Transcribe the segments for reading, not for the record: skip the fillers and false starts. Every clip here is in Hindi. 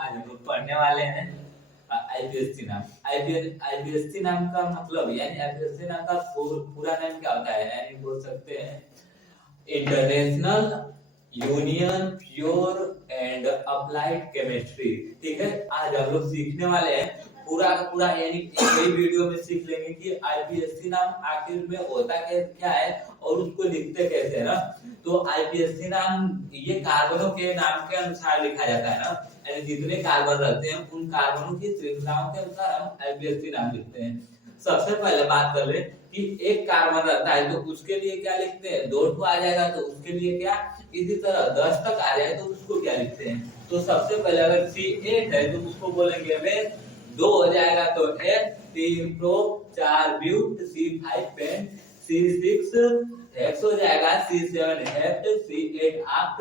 आज हम लोग पढ़ने वाले हैं आईपीएससी नाम। आईपीएससी नाम का मतलब यानी आईपीएससी नाम का पूरा नाम क्या होता है, यानी बोल सकते हैं international union pure and applied chemistry. ठीक है, आज हम लोग सीखने वाले हैं पूरा का पूरा, यानी एक वीडियो में सीख लेंगे कि आईपीएससी नाम आखिर में होता क्या है और उसको लिखते कैसे है ना। तो आईपीएससी नाम ये कार्बनों के नाम के अनुसार लिखा जाता है ना, यानी जितने कार्बन रहते हैं उन कार्बनों की श्रृंखलाओं के अनुसार हम आईपीएससी नाम लिखते हैं। सबसे पहले बात कर ले कि एक कार्बन रहता है तो उसके लिए क्या लिखते हैं, 2 आ जाएगा तो उसके लिए क्या, इसी तरह 10 तक आ जाए तो उसको क्या लिखते हैं। तो सबसे पहले अगर C8 है तो उसको बोलेंगे में 2 हो जाएगा तो F, 3 prop, 4 but, C5 pent, C6 hex हो जाएगा, C7 hept, C8 act,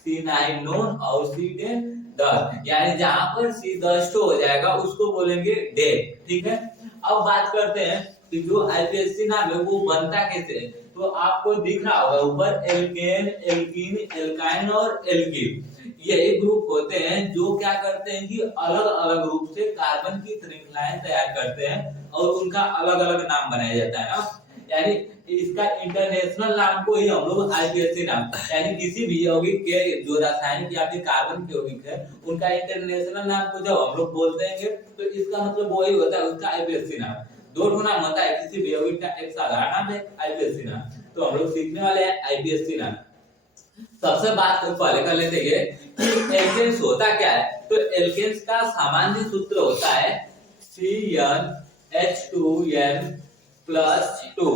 C9 known और C10 10। यानी जहां पर C10 हो जाएगा उसको बोलेंगे डे। ठीक है, अब बात करते हैं कि जो आईपीएससी नाम है वो बनता कैसे है। तो आपको दिख रहा होगा ऊपर एल्केन, एल्कीन, एल्काइन और एल्कीन, ये ग्रुप होते हैं जो क्या करते हैं कि अलग अलग रूप से कार्बन की श्रृंखलाएं तैयार करते हैं और उनका अलग अलग नाम बनाया जाता है ना। यानी इसका इंटरनेशनल नाम को ही हम लोग आईपीएससी नाम, यानी किसी भी यौगिक के जो रासायनिक या फिर कार्बन के यौगिक है उनका इंटरनेशनल नाम को जब हम लोग बोलते हैं तो इसका मतलब वही होता है उसका आईपीएससी नाम। 2 नाम होता है किसी भी यौगिक का, एक साधारण नाम है आईपीएससी नाम। तो हम लोग सीखने वाले हैं आईपीएससी नाम। सबसे बात पहले कर लेते हैं कि एल्केन्स होता क्या है। तो एल्केन्स का सामान्य सूत्र होता है CnH2n प्लस 2,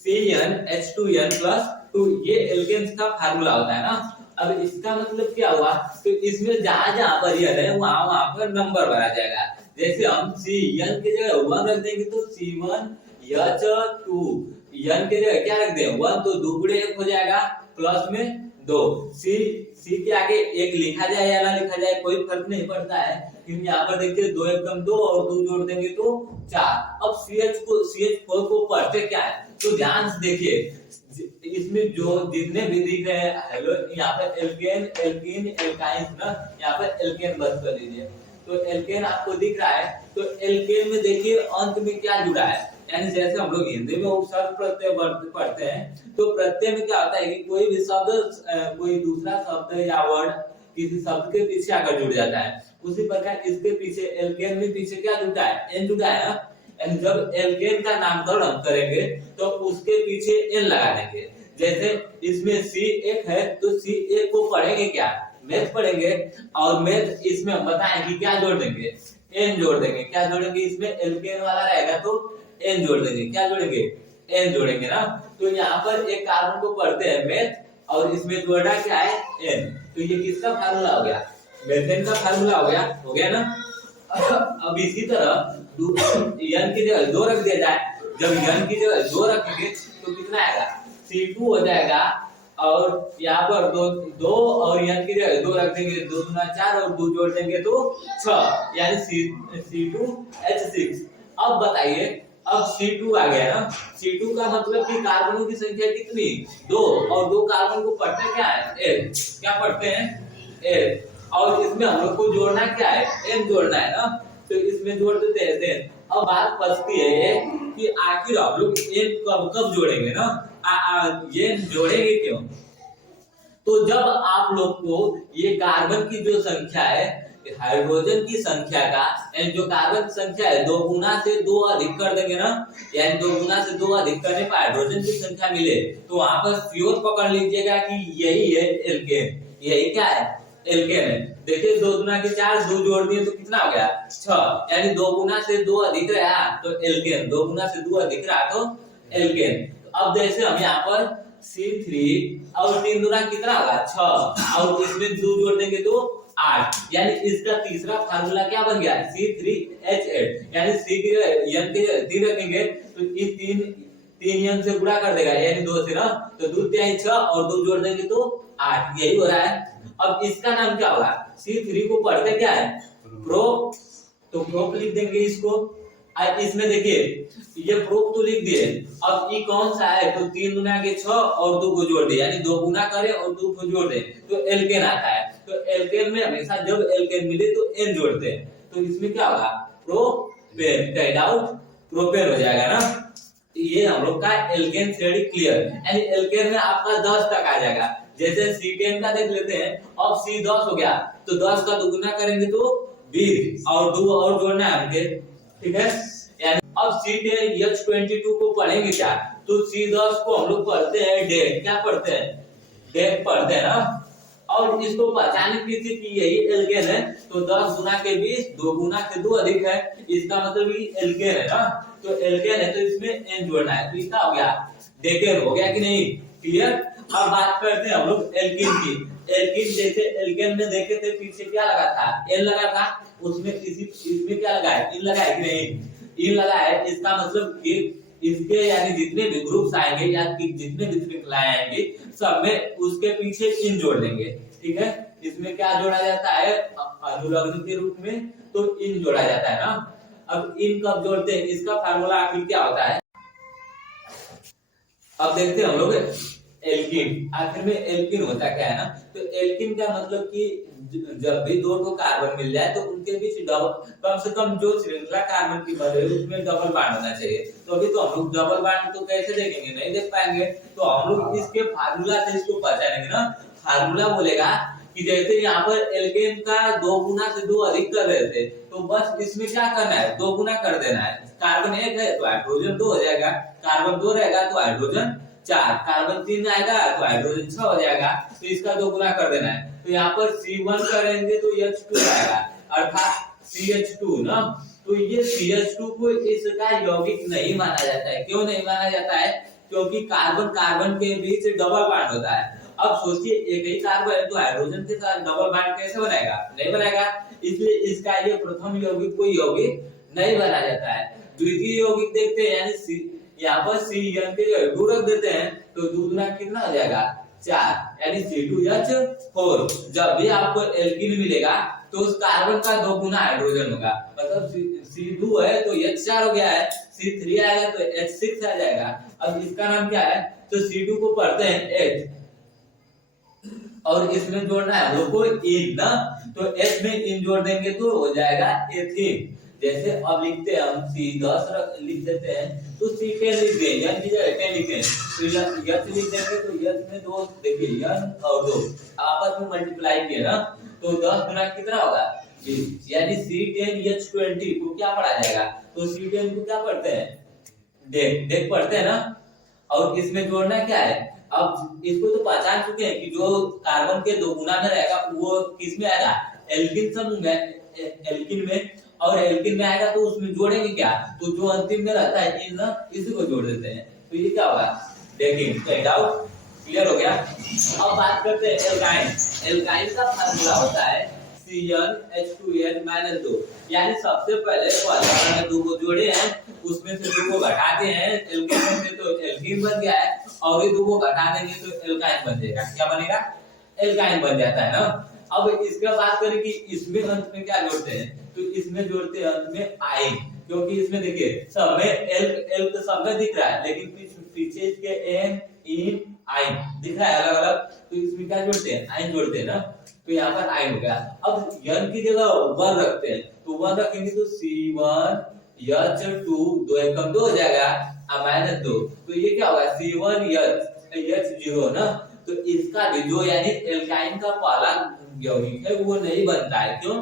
CnH2n प्लस 2, ये एल्केन्स का फार्मूला होता है ना। अब इसका मतलब क्या हुआ, तो इसमें जहां जहां पर यह है वहां वहां पर नंबर बना जाएगा। जैसे हम Cn की जगह 1 रख देंगे तो C1H2, n की जगह क्या रख दें 1, तो 2 गुणे 1 हो जाएगा प्लस में 2। C के आगे 1 लिखा जाए या ना लिखा जाए कोई फर्क नहीं पड़ता है, क्योंकि यहाँ पर देखिए 2 एकम 2 और 2 जोड़ देंगे तो 4। अब CH4 को पढ़ते क्या है, तो ध्यान से देखिए इसमें जो जितने भी दिख रहे हैं हेलो, यहाँ पर एल्केन, एल्कीन, एल्काइन ना, यहाँ पर एल्केन बस कर दीजिए। तो एल्केन आपको दिख रहा है, तो एल्केन में देखिए अंत में क्या जुड़ा है, यानी जैसे हम लोग हिंदी में उपसर्ग प्रत्यय पढ़ते हैं तो प्रत्यय में क्या होता है कि कोई भी शब्द कोई दूसरा शब्द या वर्ड किसी शब्द के पीछे आकर जुड़ जाता है। उसी प्रकार इसके पीछे एल्केन में पीछे क्या जुड़ा है, एन जुड़ा है ना। एंड जब एल्केन का नामकरण हम करेंगे तो उसके पीछे एन लगा देंगे। जैसे इसमें C1 है तो C1 को पढ़ेंगे क्या, मेथ पढ़ेंगे, और मेथ इसमें हम बताएं कि क्या जोड़ देंगे, एन जोड़ देंगे। क्या जोड़ेंगे, इसमें एल्केन वाला रहेगा तो एन जोड़ देंगे। क्या जोड़ेंगे, एन जोड़ेंगे ना। तो यहाँ पर एक कार्बन को पढ़ते हैं मेथ और इसमें जोड़ा क्या है एन, तो ये किसका फार्मूला हो गया, मेथेन का फार्मूला हो गया ना। अब इसी तरह n की जगह 2 रख दिया जाए, जब n की जगह 2 रखेंगे तो कितना आएगा C2 हो जाएगा, और यहाँ पर 2 और n की जगह 2 रख देंगे, 2 गुना 4 और 2 जोड़ देंगे तो 6, यानी C2H6। अब बताइए, अब C2 आ गया ना। C2 का मतलब कि कार्बनों की संख्या कितनी, 2, और 2 कार्बन को पढ़ते क्या है L, क्या पढ़ते हैं L, और इसमें हम लोग को जोड़ना क्या है, N जोड़ना है ना। तो इसमें जोड़ देते हैं N। अब बात फंसती है कि आखिर हम लोग N कब जोड़ेंगे ना, ये जोड़ेंगे क्यों। तो जब आप लोग को ये कार्बन की जो संख्या है हाइड्रोजन की संख्या का, यानी जो कार्बन की संख्या है 2 गुना से 2 अधिक कर देंगे ना, यानी 2 गुना से 2 अधिक करने पर हाइड्रोजन की संख्या मिले तो वहां पर श्योर पकड़ लीजिएगा कि यही है एल्केन। यही क्या है, एल्केन है। देखिए 2 गुना के 4, 2 जोड़ दिए तो कितना हो गया 6, यानी 2 गुना से 2 अधिक रहा तो एल्केन, 2 गुना से 2 अधिक रहा तो एल्केन। अब जैसे हम यहाँ पर C3 और 3 गुना कितना होगा 6, और इसमें 2 जोड़ देंगे तो 8, यानी इसका तीसरा फार्मूला क्या बन गया C3H8। यानी C की n के 3 रखेंगे तो इस 3 n से गुणा कर देगा, यानी 2 से ना, तो 2 तिहाई 6 और 2 जोड़ देंगे तो 8, यही हो रहा है। अब इसका नाम क्या होगा, C3 को पढ़ते क्या है प्रोप, तो प्रोप लिख देंगे इसको। आज इसमें देखिए ये प्रूफ तो लिख दिए, अब ई कौन सा है तो 3 गुना के 6 और 2 को जोड़ दे, यानी 2 गुना करे और 2 को जोड़ दे तो एल्केन आता है। तो एल्केन में हमेशा जब एल्केन मिले तो एन जोड़ते हैं, तो इसमें क्या होगा प्रोपेन, कैट आउट प्रोपेन हो जाएगा ना। ये हम लोग का एल्केन थ्योरी क्लियर, यानी एल्केन में आपका 10 तक आ जाएगा। जैसे C10 का देख लेते हैं, अब C10 हो गया तो 10 का दुगुना करेंगे तो 20 और 2 और जोड़ना है हमके, ठीक है। यानी अब C10H22 को पढ़ेंगे क्या, तो C10 को हम लोग पढ़ते हैं डेट, क्या पढ़ते हैं डेट पढ़ते हैं ना। और इसको पहचाने कीजिए कि यही एल्केन है, तो 10 गुना के 20 2 गुना के 2 अधिक है, इसका मतलब ये एल्केन है ना। तो एल्केन है तो इसमें एन जोड़ना है, तो इसका हो गया डेकेन, हो गया कि नहीं, क्लियर। अब बात करते हैं हम लोग एल्कीन की। एल्कीन जैसे एल्केन में देखे थे पीछे क्या लगा था, एन लगा था, उसमें इसमें क्या लगा है, इन लगा है कि नहीं, इन लगा है। इसका मतलब कि इसके यानी जितने भी ग्रुप्स आएंगे या जितने भी श्रृंखलाएं आएंगी सब में उसके पीछे इन जोड़ देंगे, ठीक है। इसमें क्या जोड़ा जाता है अनुलग्न के रूप में, तो इन जोड़ा जाता है ना। अब इन कब जोड़ते हैं, इसका फार्मूला आखिर क्या होता है। अब देखते हैं हम लोग एल्कीन, आखिर में एल्कीन होता क्या है ना। तो एल्कीन का मतलब कि जब भी 2 कार्बन मिल जाए तो उनके बीच डबल, कम से कम जो श्रृंखला कार्बन की बने उसमें डबल बॉन्ड होना चाहिए। तो अभी तो हम लोग डबल बॉन्ड तो कैसे देखेंगे, नहीं देख पाएंगे, तो हम लोग इसके फार्मूला से इसको पहचानेंगे ना। फार्मूला बोलेगा कि जैसे यहाँ पर एल्केन का 2 गुना से 2 अधिक कर रहे थे, तो बस इसमें क्या करना है 2 गुना कर देना है। कार्बन 1 है तो हाइड्रोजन 2 हो जाएगा, कार्बन 2 रहेगा तो हाइड्रोजन 4, कार्बन 3 आएगा तो हाइड्रोजन 6 हो जाएगा, तो इसका 2 गुना कर देना है। तो यहाँ पर C1 करेंगे तो H2 आएगा, अर्थात CH2 ना। तो ये CH2 को इसका यौगिक नहीं माना जाता है। क्यों नहीं माना जाता है, क्योंकि कार्बन कार्बन के बीच डबल बॉन्ड होता है। अब सोचिए एक ही कार्बन है तो हाइड्रोजन के साथ डबल बॉन्ड कैसे बनाएगा, नहीं बनाएगा, इसलिए इसका ये प्रथम यौगिक कोई यौगिक नहीं बना जाता है। द्वितीय यौगिक देखते हैं, यानी यहाँ पर CN के 2 रख देते हैं तो 2 गुना कितना हो जाएगा 4, यानी C2H4। जब भी आपको एल्कीन मिलेगा तो उस कार्बन का 2 गुना हाइड्रोजन होगा, मतलब C2 है तो H4 हो गया है, C3 आएगा तो H6 आ जाएगा। अब इसका नाम क्या है, तो C2 को पढ़ते हैं H, और इसमें जोड़ना है हम लोग को इन ना, तो H में इन जोड़ देंगे तो हो जाएगा एथीन। जैसे अब लिखते हैं हम C10 लिख देते हैं तो C10 लिख दें, यानी कि 10 लिखें, तो यह लिख देंगे तो यह में 2 देखिए यह और 2 आपस में मल्टीप्लाई किए ना, तो 10 गुना कितना होगा 20, यानी C10H20 को क्या पढ़ा जाएगा, तो C10 को क्या पढ़ते हैं डेक पढ़ते हैं ना। और इसमें जोड़ना क्या है, अब इसको तो पहचान चुके हैं कि जो कार्बन के 2 गुना में रहेगा वो किस में आएगा, एल्कीन समूह में, एल्कीन में, और एल्कीन में आएगा तो उसमें जोड़ेंगे क्या, तो जो अंतिम में रहता है इन ना, इसी को जोड़ देते हैं, तो ये क्या होगा डेकिन। तो डाउट क्लियर हो गया। अब बात करते हैं एल्काइन। एल्काइन का फार्मूला होता है CnH2n-2, यानी सबसे पहले पहले 2 को जोड़े हैं, उसमें से 2 को घटाते हैं, एल्केन में तो एल्कीन बन गया है, और ये 2 को घटा देंगे तो एल्काइन बन जाएगा, क्या बनेगा एल्काइन बन जाता है ना। अब इसका बात करें कि इसमें अंत में क्या जोड़ते हैं, तो इसमें जोड़ते हैं अंत में आइन, क्योंकि इसमें देखिए सब में एल तो सब में दिख रहा है, लेकिन पीछे इसके एन इन आइन दिख रहा है अलग अलग, तो इसमें क्या जोड़ते हैं आइन जोड़ते हैं ना, तो यहाँ पर आइन हो गया। अब यन की जगह 1 रखते हैं, तो 1 रखेंगे तो C1H2 2 एकम 2 हो जाएगा, -2, तो ये क्या होगा C1H0 ना। तो इसका भी जो यानी एल्काइन का पहला यौगिक है वो नहीं बनता है, क्यों,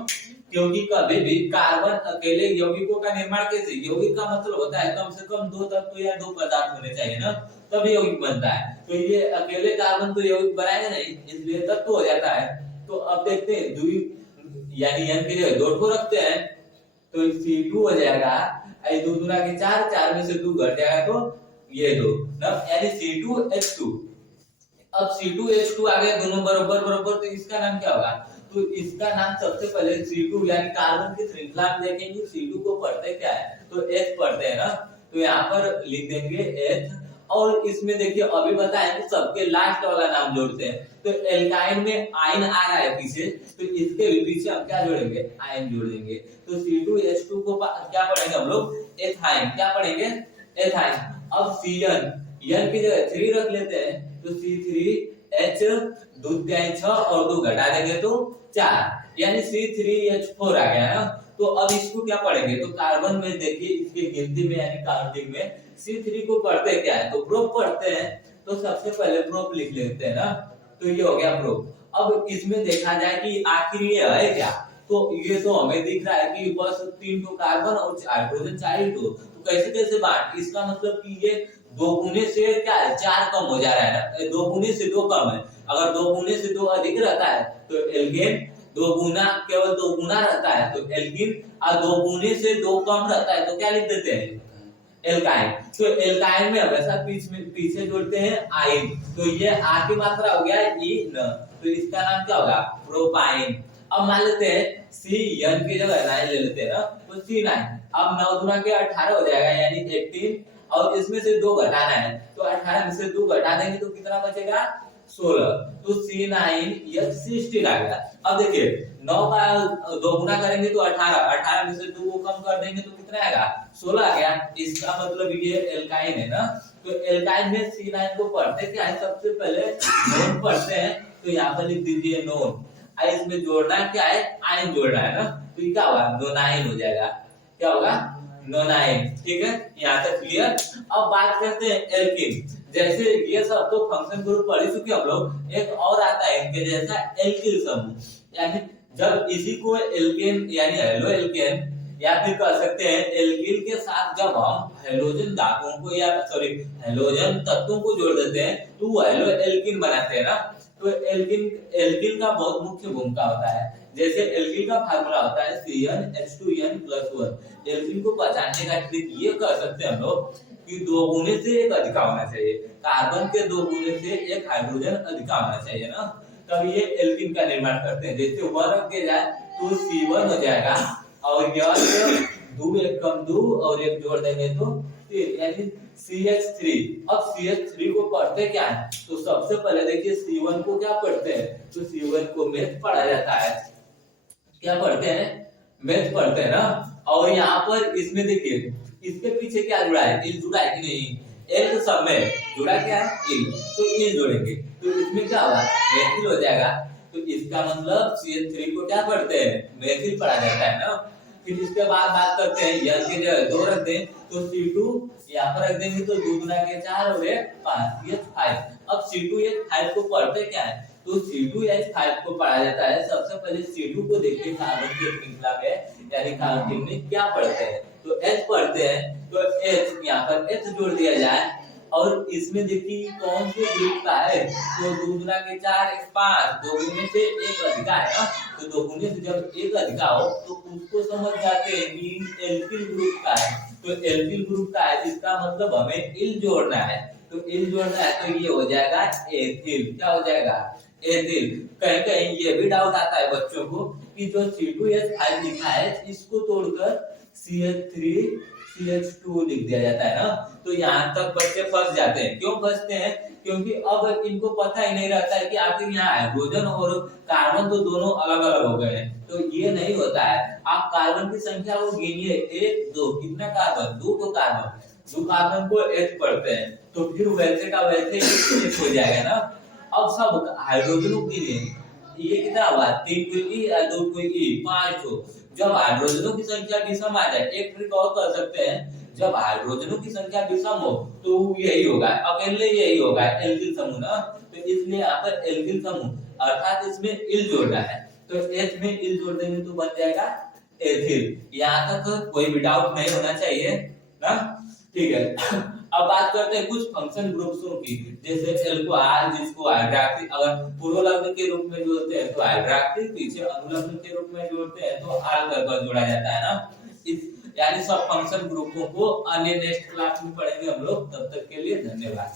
क्योंकि कभी भी कार्बन अकेले यौगिकों का निर्माण कैसे, यौगिक का मतलब होता है कम से कम 2 तत्व या 2 पदार्थ होने चाहिए ना, तभी यौगिक बनता है। तो ये अकेले कार्बन तो यौगिक बनाएगा नहीं, इसलिए तत्व हो जाता है। तो अब देखते हैं यानी n के जगह 2 को रखते हैं तो C2 हो जाएगा, 2 गुना के 4, 4 में से 2 घट जाएगा तो ये 2 ना, यानी C2H2। अब C2H2 आ गया, दोनों बराबर बराबर, तो इसका नाम क्या होगा, तो इसका नाम सबसे पहले C2 यानी कार्बन की श्रृंखला में देखेंगे C2 को पढ़ते क्या है, तो H पढ़ते हैं ना, तो यहाँ पर लिख देंगे H, और इसमें देखिए अभी बताया कि सबके लास्ट वाला नाम जोड़ते हैं, तो एल्काइन में आयन आ रहा है पीछे, तो इसके भी पीछे हम क्या जोड़ेंगे, आयन जोड़ देंगे। तो C2H2 को क्या पढ़ेंगे हम लोग, एथाइन, क्या पढ़ेंगे, एथाइन। अब Cn, n की जगह 3 रख लेते हैं, तो C3H, दूध के 6 और 2 घटा देंगे तो 4, यानी C3H4 आ गया ना। तो अब इसको क्या पढ़ेंगे, तो कार्बन में देखिए इसकी गिनती में यानी काउंटिंग में C3 को पढ़ते क्या है, तो प्रोप पढ़ते हैं। तो सबसे पहले प्रोप लिख लेते हैं ना, तो ये हो गया प्रोप। अब इसमें देखा जाए कि आखिर ये है क्या, तो ये तो हमें दिख रहा है कि बस 3 तो कार्बन और हाइड्रोजन 4 ही, तो कैसे कैसे बांट, इसका मतलब कि ये 2 गुने से क्या है, 4 कम हो जा रहा है ना, 2 गुने से 2 कम है। अगर 2 गुने से 2 अधिक रहता है तो एल्केन, 2 गुना केवल 2 गुना रहता है तो एल्कीन, और 2 गुने से 2 कम रहता है तो क्या लिख देते हैं, एल्काइन। तो एल्काइन में हमेशा पीछे जोड़ते हैं आइन, तो ये आ की मात्रा हो गया इन, तो इसका नाम क्या होगा, प्रोपाइन। अब मान लेते हैं Cn की जगह 9 ले लेते हैं ना, तो C9, अब 9 गुना के 18 हो जाएगा यानी 18, और इसमें से 2 घटाना है, तो 18 में से 2 घटा देंगे तो कितना बचेगा, 16, तो C9H16 आ गया। अब देखिए 9 का 2 गुना करेंगे तो 18, 18 में से 2 को कम कर देंगे तो कितना आएगा, 16 आ गया। इसका मतलब ये एल्काइन है ना। तो एल्काइन में C9 को पढ़ते क्या है, सबसे पहले नोन पढ़ते हैं, तो यहाँ पर लिख दीजिए नोन, आई इसमें जोड़ना क्या है, आयन जोड़ना है ना, तो ये क्या होगा, नोनाइन हो जाएगा, क्या होगा, नोनाइन। ठीक है, यहाँ तक क्लियर। अब बात करते हैं एल्किन, जैसे ये सब तो फंक्शन ग्रुप पढ़ ही चुके हम लोग, एक और आता है इनके जैसा एल्किल समूह, यानी जब इसी को एल्केन यानी हेलो एल्केन, या फिर कह सकते हैं एल्किल के साथ जब हम हेलोजन धातुओं को या सॉरी हेलोजन तत्वों को जोड़ देते हैं तो वो हेलो एल्किन बनाते हैं ना। तो एल्किल का बहुत मुख्य भूमिका होता है, जैसे एल्किल का फार्मूला होता है CnH2n+1। एल्किल को पहचानने का ट्रिक ये कर सकते हैं हम लोग कि 2 गुने से 1 अधिक होना चाहिए, कार्बन के 2 गुने से 1 हाइड्रोजन अधिक होना चाहिए ना, तब ये एल्किन का निर्माण करते हैं। जैसे 1 रख दिया जाए तो C1 हो जाएगा, और यह 2 1 कम 2 और 1 जोड़ देंगे तो 3, यानी CH3। अब CH3 को पढ़ते क्या है, तो सबसे पहले देखिए C1 को क्या पढ़ते हैं, तो C1 को मेथ पढ़ा जाता है, क्या पढ़ते हैं, मेथ पढ़ते हैं ना। और यहाँ पर इसमें देखिए इसके पीछे क्या जुड़ा है, इल जुड़ा है कि नहीं, एल के सब में जुड़ा क्या है, इल, तो इल जोड़ेंगे तो इसमें क्या होगा, मेथिल हो जाएगा। तो इसका मतलब CH3 को क्या पढ़ते हैं, मेथिल पढ़ा जाता है ना। फिर इसके बाद बात करते हैं यल के जगह 2 रख दें तो C2 यहाँ पर रख देंगे तो 2 गुना के 4 और 5 CH5। अब C2H5 को पढ़ते क्या है, तो C2H5 को पढ़ा जाता है। सबसे पहले C2 को देखिए कार्बन की श्रृंखला में यानी कार्बन में क्या पढ़ते हैं, तो H पढ़ते हैं, तो H यहाँ पर H जोड़ दिया जाए। और इसमें देखिए कौन से ग्रुप का है, तो 2 गुना के 4 5, 2 गुने से 1 अधिका है ना, तो 2 गुने से जब 1 अधिका हो तो उसको समझ जाते हैं कि एल्किल ग्रुप का है। तो एल्किल ग्रुप का है जिसका मतलब हमें इल जोड़ना है, तो इल जोड़ना है तो ये हो जाएगा एथिल, क्या हो जाएगा, एथिल। कहीं कहीं ये भी डाउट आता है बच्चों को कि जो C2H5 लिखा है इसको तोड़कर CH3 CH2 लिख दिया जाता है ना, तो यहाँ तक बच्चे फंस जाते हैं। क्यों फंसते हैं, क्योंकि अब इनको पता ही नहीं रहता है कि आखिर यहाँ हाइड्रोजन और कार्बन तो दोनों अलग अलग हो गए हैं, तो ये नहीं होता है। आप कार्बन की संख्या को गिनिए, 1 2, कितना कार्बन, 2 कार्बन, 2 कार्बन को H पढ़ते हैं तो फिर वैसे का वैसे H हो जाएगा ना। अब सब हाइड्रोजनों की ये कितना हुआ, 3 को E और 2 को E, 5 को। जब हाइड्रोजनों की संख्या विषम आ जाए, एक ट्रिक और कर सकते हैं, जब हाइड्रोजनों की संख्या विषम हो तो यही होगा, अकेले यही होगा एल्किल समूह ना। तो इसलिए यहाँ पर एल्किल समूह अर्थात इसमें इल जोड़ना है, तो H में इल जोड़ देंगे तो बन जाएगा एथिल। यहाँ तक कोई भी डाउट नहीं होना चाहिए ना, ठीक है। अब बात करते हैं कुछ फंक्शन ग्रुप्सों की, जैसे एल्कोहल जिसको हाइड्रॉक्सी अगर पूर्व लग्न के रूप में जोड़ते हैं तो हाइड्रॉक्सी, पीछे अनुलग्न के रूप में जोड़ते हैं तो आल कर जोड़ा जाता है ना। इस यानी सब फंक्शन ग्रुपों को अन्य नेक्स्ट क्लास में पढ़ेंगे हम लोग। तब तक के लिए धन्यवाद।